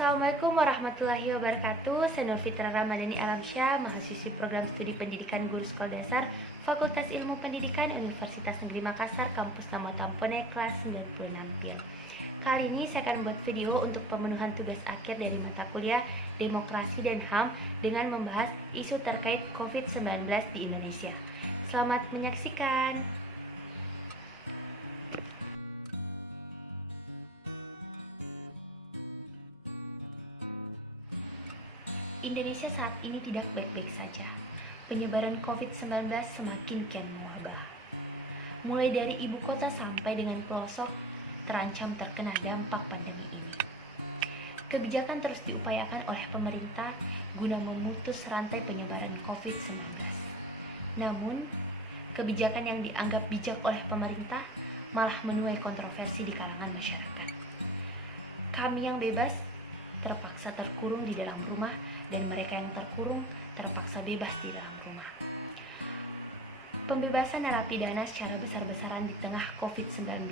Assalamualaikum warahmatullahi wabarakatuh. Saya Nur Fitra Ramadhani Alamsyah, mahasiswi program studi pendidikan guru sekolah dasar Fakultas Ilmu Pendidikan Universitas Negeri Makassar, Kampus Namo Tampone, kelas 96 Kali ini saya akan membuat video untuk pemenuhan tugas akhir dari mata kuliah Demokrasi dan HAM dengan membahas isu terkait COVID-19 di Indonesia. Selamat menyaksikan. Indonesia saat ini tidak baik-baik saja. Penyebaran COVID-19 semakin kian mewabah. Mulai dari ibu kota sampai dengan pelosok terancam terkena dampak pandemi ini. Kebijakan terus diupayakan oleh pemerintah guna memutus rantai penyebaran COVID-19. Namun, kebijakan yang dianggap bijak oleh pemerintah malah menuai kontroversi di kalangan masyarakat. Kami yang bebas terpaksa terkurung di dalam rumah dan mereka yang terkurung terpaksa bebas di dalam rumah. Pembebasan narapidana secara besar-besaran di tengah COVID-19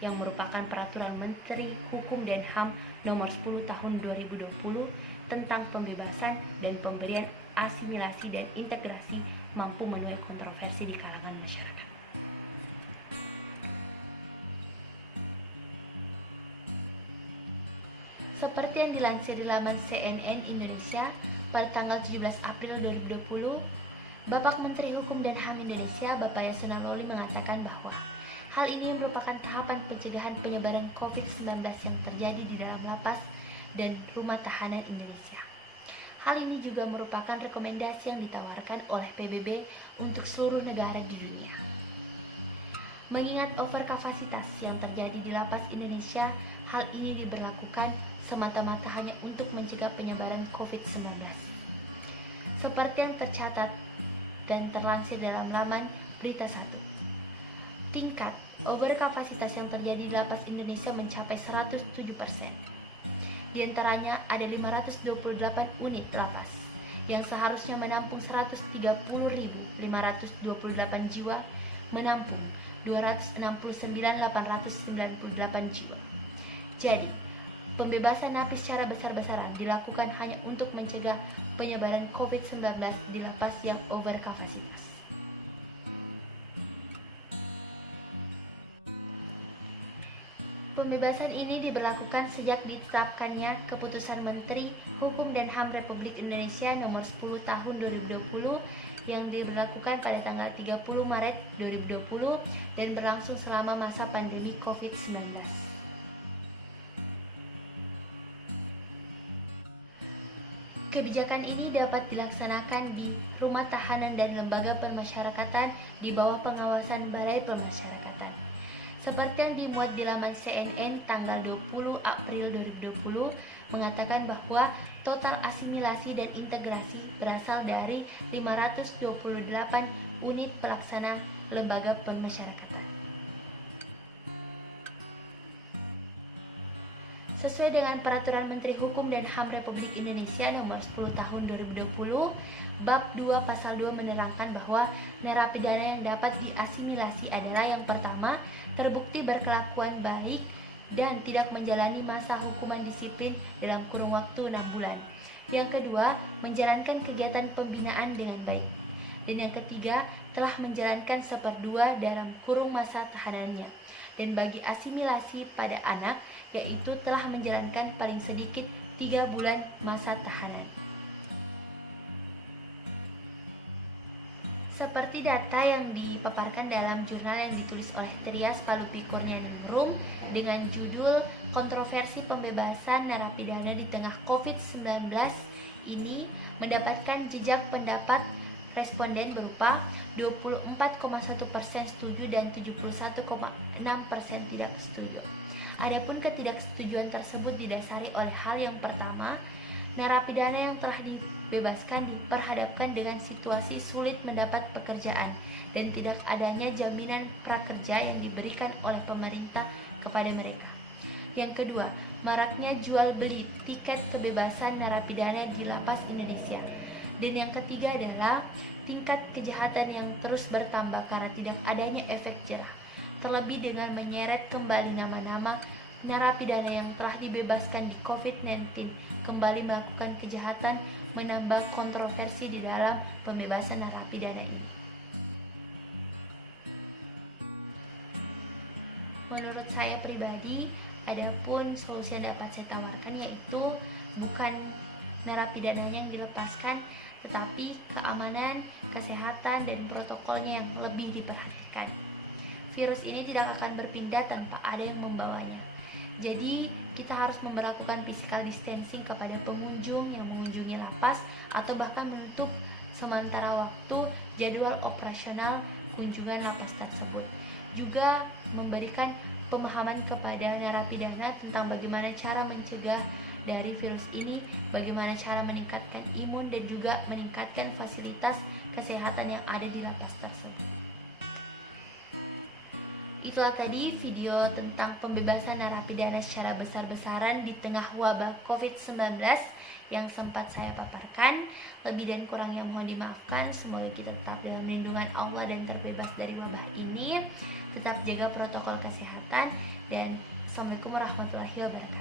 yang merupakan peraturan Menteri Hukum dan HAM nomor 10 tahun 2020 tentang pembebasan dan pemberian asimilasi dan integrasi mampu menuai kontroversi di kalangan masyarakat. Seperti yang dilansir di laman CNN Indonesia pada tanggal 17 April 2020, Bapak Menteri Hukum dan HAM Indonesia, Bapak Yasona Lawli mengatakan bahwa hal ini merupakan tahapan pencegahan penyebaran COVID-19 yang terjadi di dalam lapas dan rumah tahanan Indonesia. Hal ini juga merupakan rekomendasi yang ditawarkan oleh PBB untuk seluruh negara di dunia. Mengingat overkapasitas yang terjadi di lapas Indonesia, hal ini diberlakukan semata-mata hanya untuk mencegah penyebaran COVID-19. Seperti yang tercatat dan terlansir dalam laman Berita 1. Tingkat overkapasitas yang terjadi di lapas Indonesia mencapai 107%. Di antaranya ada 528 unit lapas yang seharusnya menampung 130.528 jiwa, menampung 269.898 jiwa. Jadi, pembebasan napi secara besar-besaran dilakukan hanya untuk mencegah penyebaran COVID-19 di lapas yang overkapasitas. Pembebasan ini diberlakukan sejak ditetapkannya Keputusan Menteri Hukum dan HAM Republik Indonesia nomor 10 tahun 2020 yang diberlakukan pada tanggal 30 Maret 2020 dan berlangsung selama masa pandemi COVID-19. Kebijakan ini dapat dilaksanakan di rumah tahanan dan lembaga permasyarakatan di bawah pengawasan Balai Permasyarakatan. Seperti yang dimuat di laman CNN tanggal 20 April 2020 mengatakan bahwa total asimilasi dan integrasi berasal dari 528 unit pelaksana lembaga permasyarakatan. Sesuai dengan Peraturan Menteri Hukum dan HAM Republik Indonesia nomor 10 tahun 2020, Bab 2 Pasal 2 menerangkan bahwa narapidana yang dapat diasimilasi adalah yang pertama, terbukti berkelakuan baik dan tidak menjalani masa hukuman disiplin dalam kurun waktu 6 bulan. Yang kedua, menjalankan kegiatan pembinaan dengan baik. Dan yang ketiga, telah menjalankan 1/2 dalam kurung masa tahanannya. Dan bagi asimilasi pada anak, yaitu telah menjalankan paling sedikit 3 bulan masa tahanan. Seperti data yang dipaparkan dalam jurnal yang ditulis oleh Trias Palupi Kurnianingrum dengan judul Kontroversi Pembebasan Narapidana di Tengah COVID-19 ini mendapatkan jejak pendapat responden berupa 24,1% setuju dan 71,6% tidak setuju. Adapun ketidaksetujuan tersebut didasari oleh hal yang pertama, narapidana yang telah dibebaskan diperhadapkan dengan situasi sulit mendapat pekerjaan dan tidak adanya jaminan prakerja yang diberikan oleh pemerintah kepada mereka. Yang kedua, maraknya jual beli tiket kebebasan narapidana di lapas Indonesia. Dan yang ketiga adalah tingkat kejahatan yang terus bertambah karena tidak adanya efek jerah, terlebih dengan menyeret kembali nama-nama narapidana yang telah dibebaskan di COVID-19 kembali melakukan kejahatan, menambah kontroversi di dalam pembebasan narapidana ini. Menurut saya pribadi, adapun solusi yang dapat saya tawarkan yaitu bukan narapidananya yang dilepaskan, tetapi keamanan, kesehatan, dan protokolnya yang lebih diperhatikan. Virus ini tidak akan berpindah tanpa ada yang membawanya. Jadi, kita harus memberlakukan physical distancing kepada pengunjung yang mengunjungi lapas atau bahkan menutup sementara waktu jadwal operasional kunjungan lapas tersebut. Juga memberikan pemahaman kepada narapidana tentang bagaimana cara mencegah dari virus ini, bagaimana cara meningkatkan imun dan juga meningkatkan fasilitas kesehatan yang ada di lapas tersebut. Itulah tadi video tentang pembebasan narapidana secara besar-besaran di tengah wabah COVID-19 yang sempat saya paparkan. Lebih dan kurangnya mohon dimaafkan. Semoga kita tetap dalam lindungan Allah dan terbebas dari wabah ini. Tetap jaga protokol kesehatan dan Assalamualaikum warahmatullahi wabarakatuh.